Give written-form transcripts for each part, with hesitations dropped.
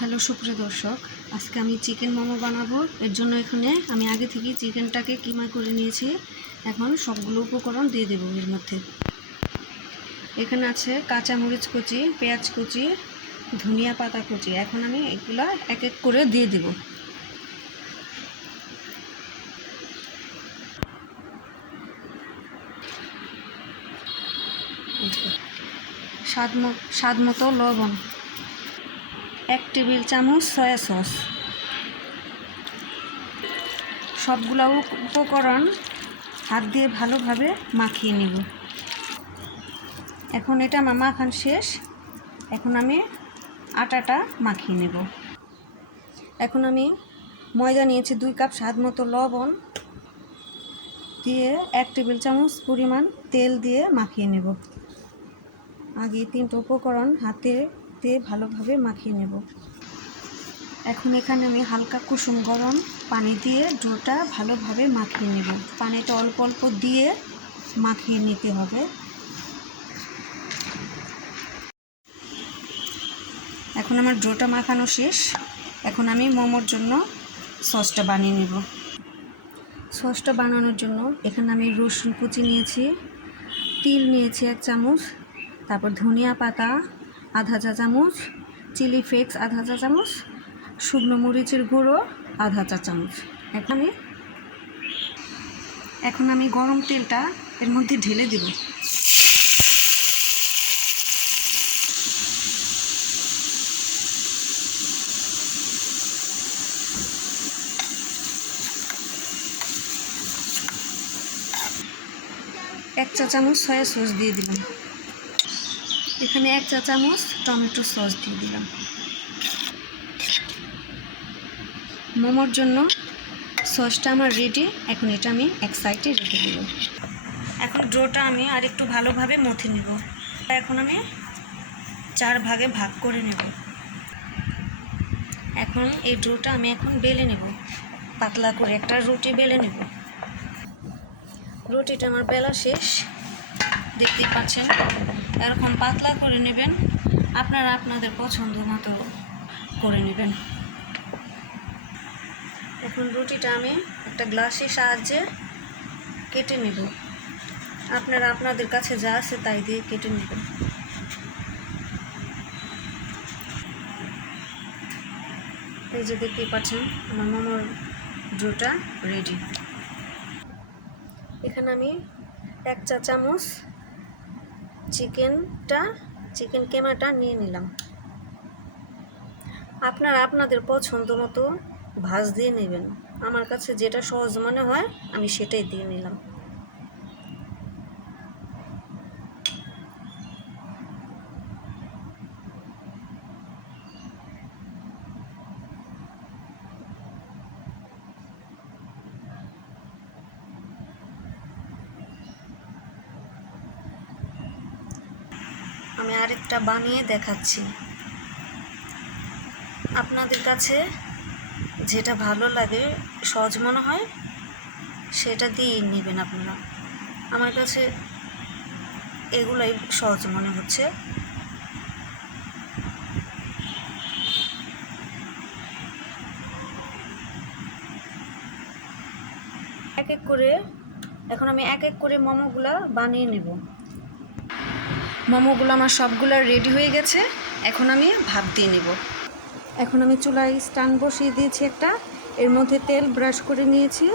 Hello সুপ্রিয় দর্শক, আজকে আমি চিকেন মোমো বানাবো। এর জন্য এখানে আমি আগে থেকে চিকেনটাকে কিমা করে নিয়েছি। এখন সবগুলো উপকরণ দিয়ে দেবো এর মধ্যে। এখানে আছে কাঁচামরিচ কুচি, পেঁয়াজ কুচি, ধনিয়া পাতা কুচি। এখন আমি এগুলা এক এক করে দিয়ে দেব। স্বাদ মতো লবণ, 1 টেবিল চামচ সয়া সস। সবগুলো উপকরণ হাত দিয়ে ভালোভাবে মাখিয়ে নিব। এখন এটা আমার মাখান শেষ। এখন আমি আটাটা মাখিয়ে নেব। এখন আমি ময়দা নিয়েছি 2 কাপ, স্বাদ মতো লবণ দিয়ে 1 টেবিল চামচ পরিমাণ তেল দিয়ে মাখিয়ে নেব। আগে 3টা উপকরণ হাতে দিয়ে ভালোভাবে মাখিয়ে নেব। এখন এখানে আমি হালকা কুসুম গরম পানি দিয়ে ডোটা ভালোভাবে মাখিয়ে নেব। পানিটা অল্প অল্প দিয়ে মাখিয়ে নিতে হবে। এখন আমার ডোটা মাখানো শেষ। এখন আমি মোমোর জন্য সসটা বানিয়ে নেব। সসটা বানানোর জন্য এখানে আমি রসুন কুচি নিয়েছি, তিল নিয়েছি 1 চামচ, তারপর ধনিয়া পাতা আধা চা চামচ, চিলি ফ্লেক্স আধা চা চামচ, শুকনো মরিচের গুঁড়ো আধা চা চামচ। এখন আমি গরম তেলটা এর মধ্যে ঢেলে দেব। এক চা চামচ সয়া সস দিয়ে দিলাম। এখানে 1 চা চামচ টমেটো সস দিয়ে দিলাম। মোমোর জন্য সসটা আমার রেডি। এখন এটা আমি এক সাইডে রেখে দেব। এখন ডোটা আমি আরেকটু ভালোভাবে মথে নেব। এখন আমি 4 ভাগে ভাগ করে নেব। এখন এই ডোটা আমি এখন বেলে নেব। পাতলা করে একটা রুটি বেলে নেব। রুটিটা আমার বেলা শেষ, দেখতেই পাচ্ছেন। এরকম পাতলা করে নেবেন, আপনারা আপনাদের পছন্দ মতো করে নেবেন। এখন রুটিটা আমি একটা গ্লাসের সাহায্যে কেটে নেব। আপনারা আপনাদের কাছে যা আছে তাই দিয়ে কেটে নেবেন। এই যে দেখতেই পাচ্ছেন আমার মোমোর ডোটা রেডি। এখানে আমি 1 চা চামচ চিকেন কিমাটা নিয়ে নিলাম। আপনারা আপনাদের পছন্দ মতো ভাজ দিয়ে নেবেন। আমার কাছে যেটা সহজ মনে হয় আমি সেটাই দিয়ে নিলাম। আমি আরেকটা বানিয়ে দেখাচ্ছি। আপনাদের কাছে যেটা ভালো লাগে, সহজ মনে হয় সেটা দিয়ে নেবেন আপনারা। আমার কাছে এগুলাই সহজ মনে হচ্ছে। এখন আমি এক এক করে মোমোগুলা বানিয়ে নেব। মোমোগুলো আমার সবগুলো রেডি হয়ে গেছে। এখন আমি ভাপ দিয়ে নেব। এখন আমি চুলায় স্ট্যান্ড বসিয়ে দিয়েছি একটা, এর মধ্যে তেল ব্রাশ করে নিয়েছি।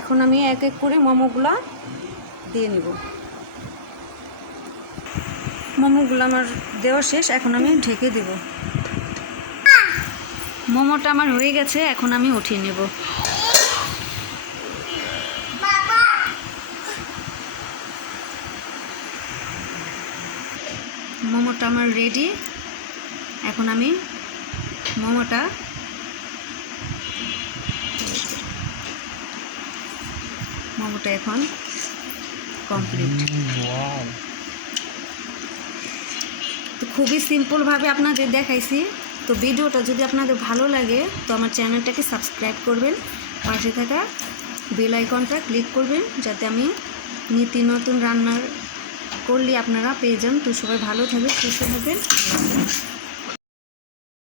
এখন আমি এক এক করে মোমোগুলা দিয়ে নেব। মোমোগুলো আমার দেওয়া শেষ। এখন আমি ঢেকে দেব। মোমোটা আমার হয়ে গেছে। এখন আমি উঠিয়ে নেব। মোমোটা আমার রেডি। এখন আমি মোমোটা এখন কমপ্লিট। তো খুবই সিম্পলভাবে আপনাদের দেখাইছি। তো ভিডিওটা যদি আপনাদের ভালো লাগে তো আমার চ্যানেলটাকে সাবস্ক্রাইব করবেন, পাশে থাকা বেল আইকনটা ক্লিক করবেন, যাতে আমি নিত্য নতুন রান্নার করলে আপনারা পেয়ে যান। তো সবাই ভালো থাকবেন, সুস্থ থাকবেন।